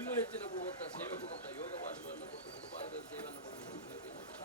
ಇನ್ನೂ ಹೆಚ್ಚಿನ ಗುಣವತ್ತ ಸೇವೆ ಕೊಡುವಂಥ ಯೋಗವಾದಿಗಳನ್ನು ಕೊಟ್ಟು ಕುಟುಂಬದ ಸೇವೆಯನ್ನು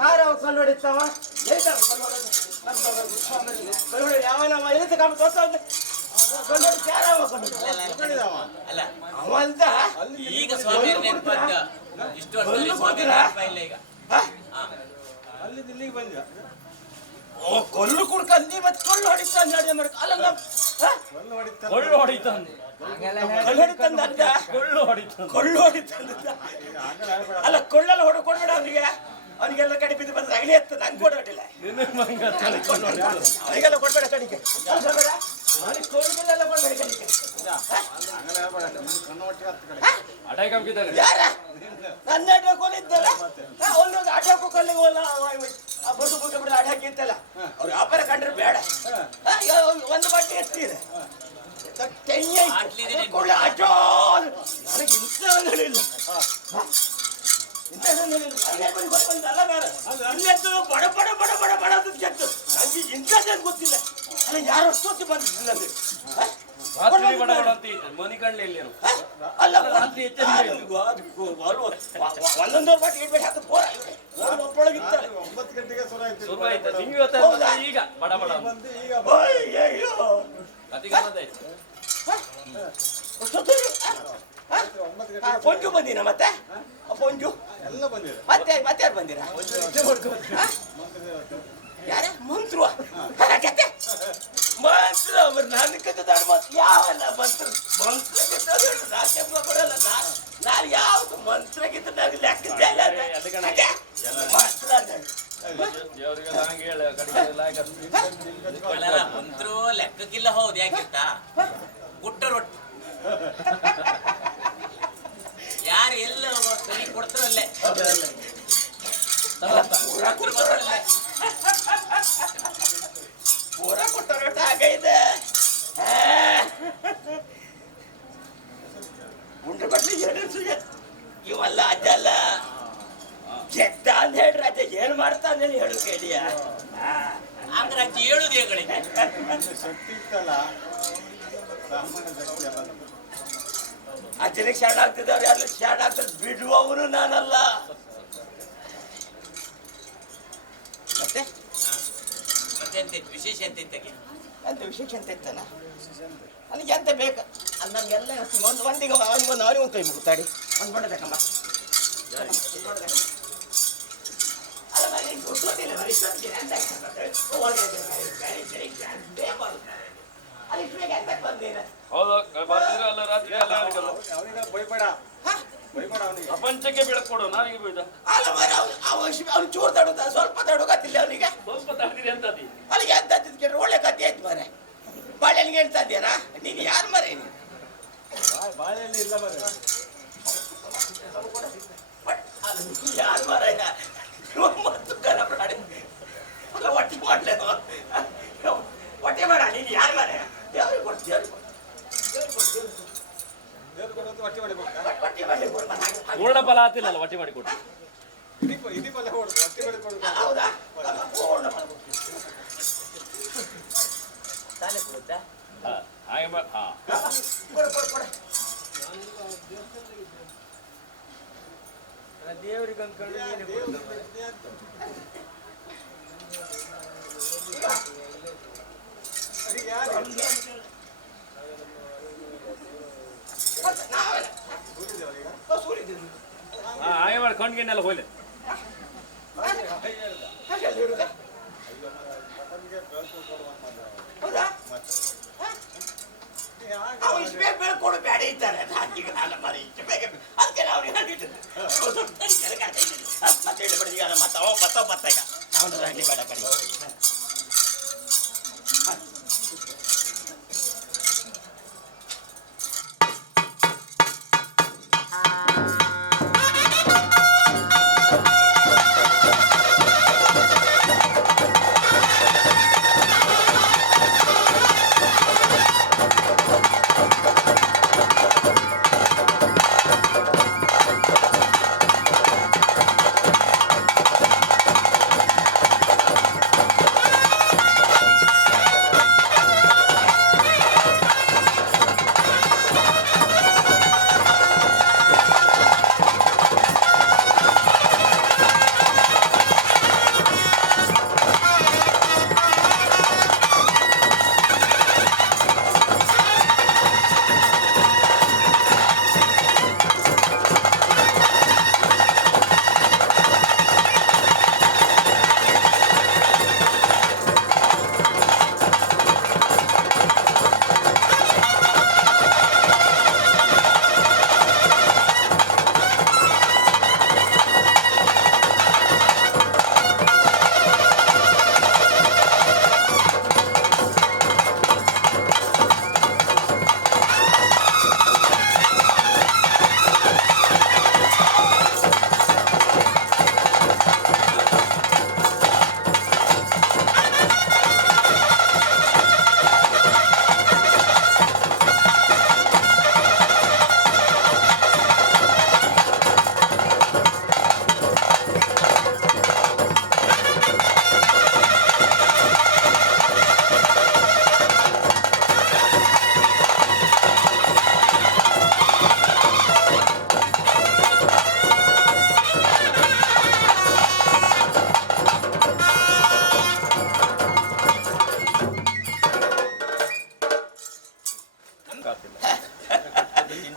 ಯಾರವ ಕಲ್ಲು ಹೊಡಿತಾವ ಯಾವನವ ಎಲ್ಲಿಂದ ಕಾಮ ತೋರ್ಸವ್ನೆ ಕಲ್ಲು ಹೊಡಿತ ಯಾರವ ಅಲ್ಲ ಅವ ಅಂತ ಈಗ ಸ್ವಾಮಿ ನೆನಪಂತ ಇಷ್ಟು ವರ್ಷದಲ್ಲಿ ಸ್ವಾಮಿ ನೆನಪ ಇಲ್ಲ ಈಗ ಅಲ್ಲಿಂದ ಇಲ್ಲಿಗೆ ಬಂದ ಓ ಕೊಲ್ಲು ಕುಡ್ಕ ನೀ ಮತ್ತೆ ಕಲ್ಲು ಹೊಡಿತಾ ನೋಡಿ ಮರ ಅಲ್ಲ ಕೊಳ್ಳು ಹೊಡಿತಾನೆ ಕಲ್ಲು ಹೊಡಿತಂದ ಅಂತ ಕೊಳ್ಳು ಹೊಡಿತಂದ ಅಲ್ಲ ಕೊಳ್ಳೆಲ್ಲ ಕೊಡ್ಬೇಡ ಅವನಿಗೆಲ್ಲ ಕಡಿ ಬಿದ್ದು ಬಂದ್ರೆ ಅಗಲಿ ಎತ್ತದ ಹಂಗೆ ಕೊಡೋದಿಲ್ಲ ಅವನಿಗೆಲ್ಲ ಕೊಡ್ಬೇಡ ಕಡಿಗೆ ಅವನಿಗೆ ಕೊಡುಗೆಲ್ಲ ಕೊಡ್ಬೇಡ ಕಡಿಗೆ ಯಾರ ನನ್ನ ಅಡ್ಡಕ್ಕೋಲಿದ್ದಲ್ಲ ಒಂದು ಅಡ್ಡಕ್ಕೂ ಕಲ್ಲಿಗೆ ಹೋಲ್ಲ ಬಸ್ಸು ಬುಕ್ಕ ಬಿಡ ಅಡ್ಡಕ್ಕೆ ಇತ್ತಲ್ಲ ಅವ್ರು ವ್ಯಾಪಾರ ಕಂಡ್ರೆ ಬೇಡ ಒಂದು ಬಟ್ಟೆ ಎತ್ತೀರ ನನಗೆ ಇಂಥ ಹೇಳಿಲ್ಲ ಬಡ ಬಡ ಬಡ ಬಡ ಬಡ ಅಂತ ಕೆತ್ತು ನನಗೆ ಇಂಥದ್ದೇನು ಗೊತ್ತಿಲ್ಲ ಅಲ್ಲ ಯಾರು ಅಷ್ಟೊತ್ತಿ ಬಂದಿದ್ದಿಲ್ಲ ಒಂದೊಂದು ಬಟ್ಟೆ ಇಡ್ಬೇಕು ಅದು ಪೋರ ಒಪ್ಪೊಳಗಿರ್ತಾರೆ 9 ಗಂಟೆಗೆ ಶುರು ಆಯ್ತು ಈಗ ಬಡ ಬಡ ಪೊಂಜು ಬಂದಿನ ಮತ್ತೆ ಪೊಂಜು ಎಲ್ಲ ಬಂದಿದೆ ಮತ್ತೆ ಮತ್ತೆ ಯಾರು ಬಂದಿರ ಯಾರ ಮಂತ್ರು ಮಂತ್ರ ಅವ್ರು ನನ್ನ ಕದ್ದಾಡ ಮಾತು ಯಾವಲ್ಲ ಮಂತ್ರ ಮಂತ್ರ ಕೊಡಲ್ಲ ನಾನು ಯಾವ್ದು ಮಂತ್ರಗಿದ್ದು ನನಗೆ ಲೆಕ್ಕದಲ್ಲ ಮಂತ್ರು ಲೆಕ್ಕಕ್ಕಿಲ್ಲ ಹೌದು ಯಾಕಿತ್ತ ಗುಟ್ಟ ರೊಟ್ಟಿ ಯಾರು ಎಲ್ಲ ಸರಿ ಕೊಡ್ತಾರಲ್ಲೇ ಪೂರ ಕೊಟ್ಟರೊಟ್ಟ ಆಗೈದೆ ಉಂಡ್ರ ಬಟ್ಲಿ ಏನು ಇವಲ್ಲ ಅದಲ್ಲ ಗೆದ್ದ ಅಂತ ಹೇಳ್ರಿ ಅಜ್ಜ ಏನ್ ಮಾಡ್ತಾನೆ ಹೇಳು ಕೇಳಿಯ ಅಂದ್ರೆ ಅಜ್ಜಿ ಹೇಳುದು ಹೇಗಳಿಗೆ ಶಕ್ತಿ ಇತ್ತಲ್ಲ ಸಾಮಾನ್ಯ ಶಕ್ತಿ ಅಲ್ಲ ಅಜ್ಜನಿಗೆ ಶರಣಾಗ್ತಿದ್ದವ್ರು ಯಾರು ಶರಣಾಗ್ತದೆ ಬಿಡುವವನು ನಾನಲ್ಲ ಮತ್ತೆ ಮತ್ತೆ ಎಂತ ವಿಶೇಷ ಎಂತ ಇತ್ತಕ್ಕೆ ಅಂತ ವಿಶೇಷ ಅಂತ ಇತ್ತಲ್ಲ ನನಗೆ ಎಂತ ಬೇಕು ಅದು ನಮಗೆಲ್ಲ ಒಂದು ಒಂದಿಗೆ ಅವನಿಗೊಂದು ಅವನಿಗೊಂದು ಕೈ ಮುಗುತ್ತಾಡಿ ಒಂದು ಬಡಬೇಕಮ್ಮ ಅಲ್ಲ ಮನೆ ಗೊತ್ತಿಲ್ಲ ಅಲ್ಲಿ ಎಂತ ಬಂದೇನ ಅವನಿಗೆ ಬೈಬೇಡ ಬೈಬೇಡ ಅವನಿಗೆ ಪ್ರಪಂಚಕ್ಕೆ ಬೆಳಕು ಕೊಡು ನಾನಿಗೆ ಬೈದ ಅಲ್ಲ ಮರ ಅವ್ನು ಚೂರು ತಡುತ್ತ ಸ್ವಲ್ಪ ತಡುಗತ್ತಿಲ್ಲ ಅವನಿಗೆ ಸ್ವಲ್ಪ ತಡ್ದಿರಿ ಅಂತದಿ ಅಲ್ಲಿಗೆ ಎಂತ ಕೇಳ್ರೆ ಒಳ್ಳೆ ಕತೆ ಆಯ್ತು ಮರೆ ಬಾಳೆನಿಗೆ ಹೇಳ್ತಾ ಇದ್ದೀರಾ ನೀನು ಯಾರು ಮರೆ ನೀನು ಬಾಳೆಯಲ್ಲಿ ಇಲ್ಲ ಮರೆ ಯಾರು ಮರ ಮತ್ತು ಕಲಬಾಡಿ ಅಲ್ಲ ಒಟ್ಟಿ ಮಾಡಲೇ ಒಟ್ಟೆ ಮಾಡ ನೀನು ಯಾರು ಮರೆ ದೇವ್ರಿಗೆ ಕೊಟ್ಟು ದೇವ್ರಿಗೆ ಕೊಡೋದು ಹೊಟ್ಟೆ ಹೊಡಿಬೇಕಾ ಒಟ್ಟಿ ಮಾಡಿ ಪೂರ್ಣ ಫಲ ಆತಿಲ್ಲ ಒಟ್ಟಿ ಮಾಡಿ ಕೊಡು ಇದಿ ಬಲ್ಲ ಹೊಡೆದು ಹೊಟ್ಟೆ ಹೊಡಿಕೊಡು ಹೌದಾ ಪೂರ್ಣ ತಾನೇ ಕೊಡುತ್ತಾ ಹಾಗೆ ಕೊಡು ಕೊಡು ಕೊಡು ದೇವರಿಗೆ ಅಂದ್ಕೊಂಡು ಹಾಗೆ ಮಾಡಿ ಕೊಂಡ್ಗೆನ್ನೆಲ್ಲ ಹೋಗ್ಲಿ ಹೌದಾ ಅವ್ರು ಇಷ್ಟು ಬೇಗ ಬೇಗ ಕೊಡು ಬೇಡ ಇದ್ದಾರೆ ಈಗ ನಾನು ಮರಿ ಇಷ್ಟು ಬೇಗ ಅದಕ್ಕೆ ನಾವು ಮತ್ತೆ ಹೇಳಿಬಿಡಿ ಈಗ ಮತ್ತೆ ಅವ ಬತ್ತ ಈಗ ಅವನು ಬೇಡ ಕಡೆ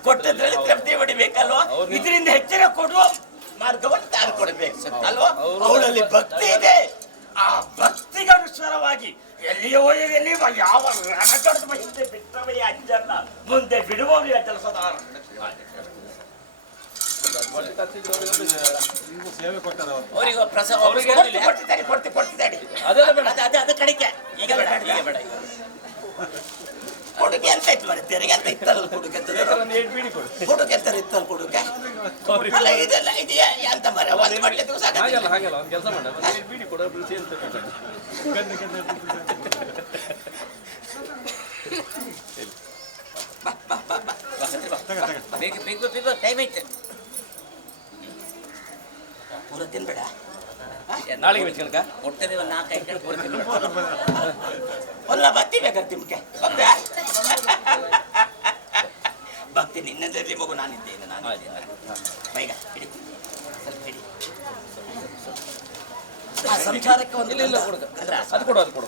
ಕೊಟ್ಟದ್ರಲ್ಲಿ ತೃಪ್ತಿ ಪಡಿಬೇಕಲ್ವಾ? ಇದರಿಂದ ಹೆಚ್ಚಿನ ಕೊಡುವ ಮಾರ್ಗವನ್ನು ತಾನು ಕೊಡಬೇಕು ಅಲ್ವಾ? ಅವಳಲ್ಲಿ ಭಕ್ತಿ ಇದೆ. ಆ ಭಕ್ತಿಗೆ ಅನುಸಾರವಾಗಿ ಎಲ್ಲಿಯೋ ಎಲ್ಲಿ ಯಾವ ರಣಕಡದ ಹಿಂದೆ ಬಿಟ್ಟವೇ ಅಜ್ಜಲ್ಲ, ಮುಂದೆ ಬಿಡುವವೇ ಅಜ್ಜಲ್ಲ ಸದಾ. ಸೇವೆ ಕೊಟ್ಟಾರ ಅವರಿಗೆ ಪ್ರಸಾದ ಕೊಡ್ತಿದ್ದಾಡಿ ಅದು ಕಡಿಕೆ. ಈಗ ಬೇಡ, ಈಗ ಬೇಡ. ಕೊಡುಗೆ ಅಂತ ಇತ್ತು ಮರಿತೀರಿ, ಅಂತ ಇತ್ತಲ್ಲ ಕೊಡುಗೆ ಅಂತ ಕೊಡುಗೆ ಅಂತ ಇತ್ತಲ್ಲ ಕೊಡುಗೆ ಅಲ್ಲ. ಇದೆಲ್ಲ ಇದೆಯಾ ಅಂತ ಮರ ಒಂದು ಮಾಡ್ಲಿ ದಿವಸ ಹಾಗಲ್ಲ ಒಂದು ಕೆಲಸ ಮಾಡ ಬೀಡಿ ಕೊಡ ಬೇಗ ಬೇಗ ಬೇಗ ಟೈಮ್ ಐತೆ. ಪೂರ ತಿನ್ಬೇಡ, ನಾಳೆಗೆ ವೆಚ್ಕಲ್ಕ ಕೊಡ್ತೇನೆ ಒಂದು 4-5 ಕಡೆ ಕೊಡ್ತೀನಿ. ಒಲ್ಲ ಬತ್ತಿ ಬೇಕಾದ್ರೆ ತಿಮ್ಕೆ ಭಕ್ತಿ ನಿನ್ನದಲ್ಲಿ ಮಗು ನಾನಿದ್ದೇನೆ. ಬೇಗ ಹಿಡಿ, ಸ್ವಲ್ಪ ಹಿಡಿ. ಆ ಸಂಸಾರಕ್ಕೆ ಒಂದು ಇಲ್ಲ ಕೊಡುಗ ಅದು ಕೊಡು ಅದು ಕೊಡು.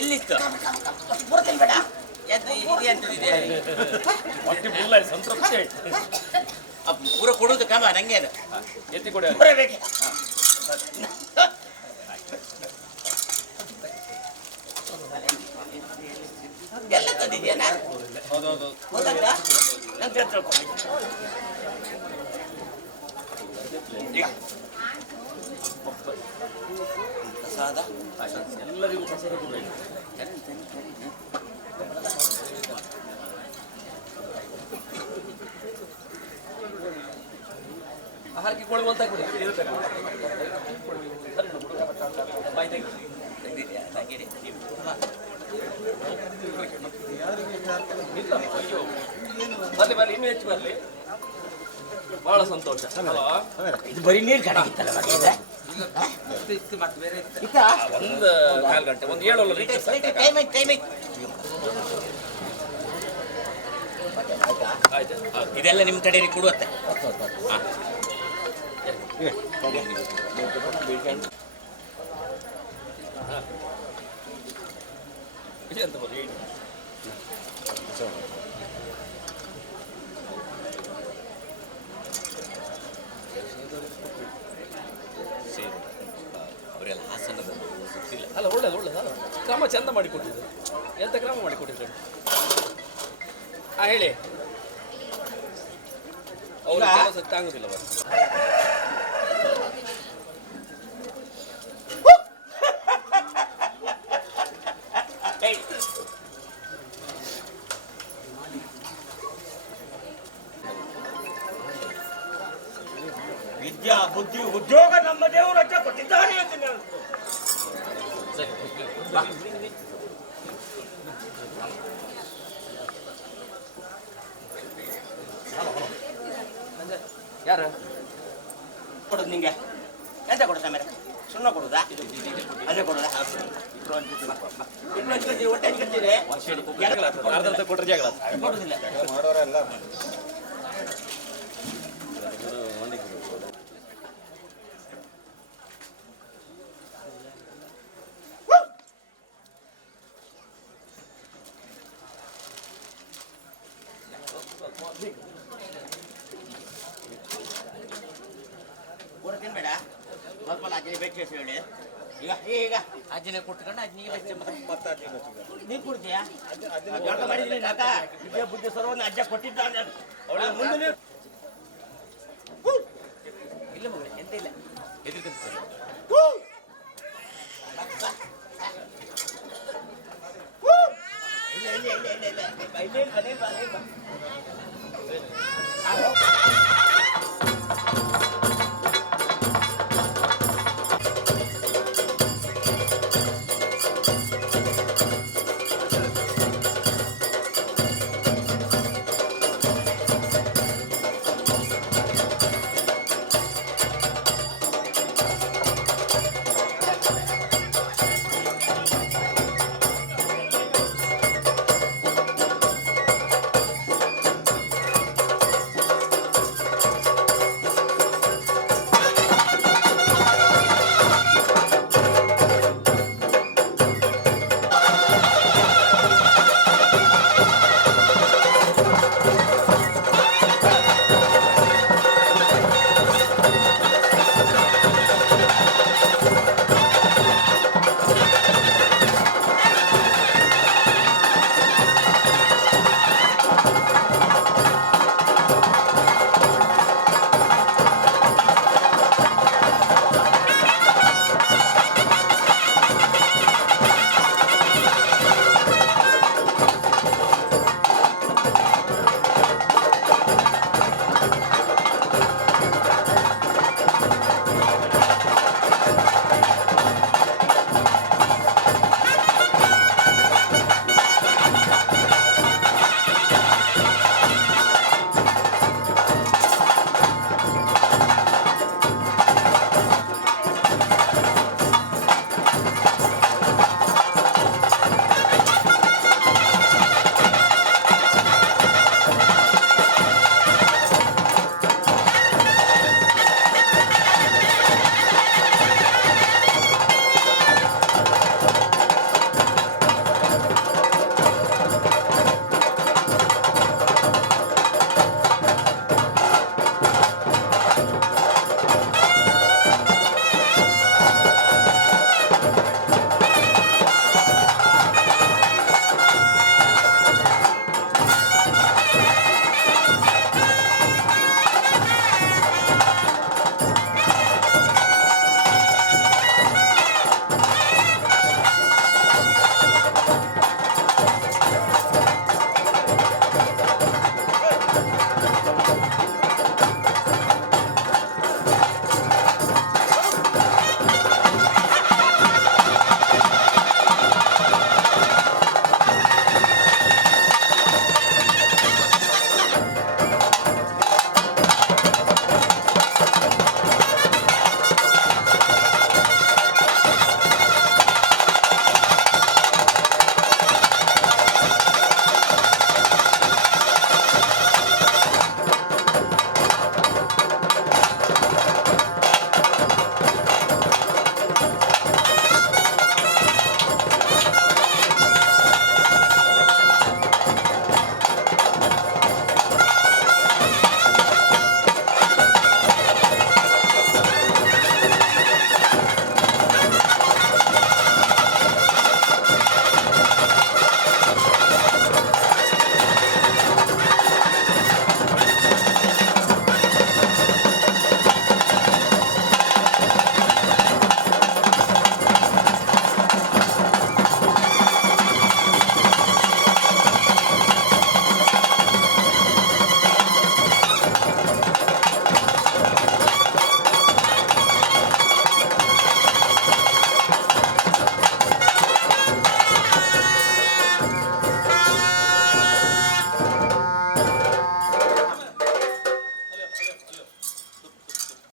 ಎಲ್ಲಿತ್ತು ಪೂರ ತಿನ್ಬೇಡ. ಇದೆ ಅಂತದಿದೆ. ಹೊಟ್ಟೆ ಫುಲ್ ಆಯ್ತು, ಸಂತೃಪ್ತಿ ಆಯ್ತು. ಪೂರ ಕೊಡುವುದು ಕಮ ನಂಗೆ ಅದು ಎತ್ತಿ ಕೊಡಿ. ಪೂರ ಬೇಕೆ ಎಲ್ಲ ತಂದಿದ್ಯಾನ? ಹೌದೌದು. ಹೌದಲ್ಲ? ನಂತರ ತಿಳ್ಕೊಂಡು ಈಗ ಪ್ರಸಾದ ಎಲ್ಲರಿಗೂ ಪ್ರಸಾದ ಕೊಡಬೇಕು. ಆಹಾರಕ್ಕೆ ಕೊಡುವಂತ ಕೊಡಿ. ಬಾಯ್ ತೆಗಿ. ತೆಗ್ದಿದ್ಯಾ? ತೆಗೀರಿ. ಬರ್ಲಿ ಬರ್ಲಿ, ಇನ್ನೂ ಹೆಚ್ಚು ಬರ್ಲಿ. ಬಹಳ ಸಂತೋಷ ಅಲ್ವಾ? ಇದು ಬರೀ ನೀರು ಕಡಗಿತ್ತಲ್ಲ ಒಂದು 4 ಗಂಟೆ, ಒಂದು 7 ಲೀಟರ್ ಟೈಮ್ ಐತೆ. ಆಯ್ತು. ಇದೆಲ್ಲ ನಿಮ್ಮ ಕಡೆ ಕೊಡುತ್ತೆ. ಎಂತ ಬರೀ ಅವರೆಲ್ಲ ಹಾಸನದ ಗೊತ್ತಿಲ್ಲ. ಅಲ್ಲ, ಒಳ್ಳೇದು ಅಲ್ಲ, ಕ್ರಮ ಚಂದ ಮಾಡಿಕೊಟ್ಟಿದ್ರು. ಎಂತ ಕ್ರಮ ಮಾಡಿಕೊಟ್ಟಿದ್ರು? ಹೇಳಿ. ಅವ್ರು ಕೆಲಸ ತಾಂಗುದಿಲ್ಲ ಬರ್. ವಿದ್ಯಾ ಬುದ್ಧಿ ಉದ್ಯೋಗ ನಮ್ಮ ದೇವರು ಅಜ್ಜ ಕೊಟ್ಟಿದ್ದಾನೆ ಅಂತ ನಾನು. ಯಾರು ಕೊಡುದು ನಿಂಗೆ? ಎಂತ ಕೊಡುದ ಮೇಲೆ ಸುಣ್ಣ ಕೊಡುದಾ? ಅದೇ ಕೊಡುದಾ? ಇನ್ನೊಂದು ಕಟ್ಟಿ ಹೊಟ್ಟೆ ಕಟ್ಟಿದೆ ಅರ್ಧ ಕೊಟ್ಟರೆ ಜಗಳ ಕೊಡುದಿಲ್ಲ. ಮಾಡೋರೆಲ್ಲ ಪೂರ ತಿನ್ಬೇಡ, ಸ್ವಲ್ಪ ಅಜ್ಜನಿಗೆ ಬೆಚ್ಚ ಹೇಳಿ. ಈಗ ಅಜ್ಜನೆ ಕೊಟ್ಕೊಂಡು ಅಜ್ಜಿಗೆ ಬೆಚ್ಚ ನೀನ್ ಕೊಡ್ತೀಯಾ? ಜಳಕ ಮಾಡಿದ್ದೀನಿ ನಾಕ ವಿದ್ಯಾ ಬುದ್ಧಿ ಸರ್ವನ್ನ ಅಜ್ಜ ಕೊಟ್ಟಿದ್ದಾನೆ. ಅವಳ ಮುಂದೆ ನೀವು ಇಲ್ಲ ಮಗಳು ಎಂತ ಇಲ್ಲ ಎದುರು ಇಲ್ಲ ಇಲ್ಲ ಇಲ್ಲ ಇಲ್ಲ ಇಲ್ಲ ಇಲ್ಲ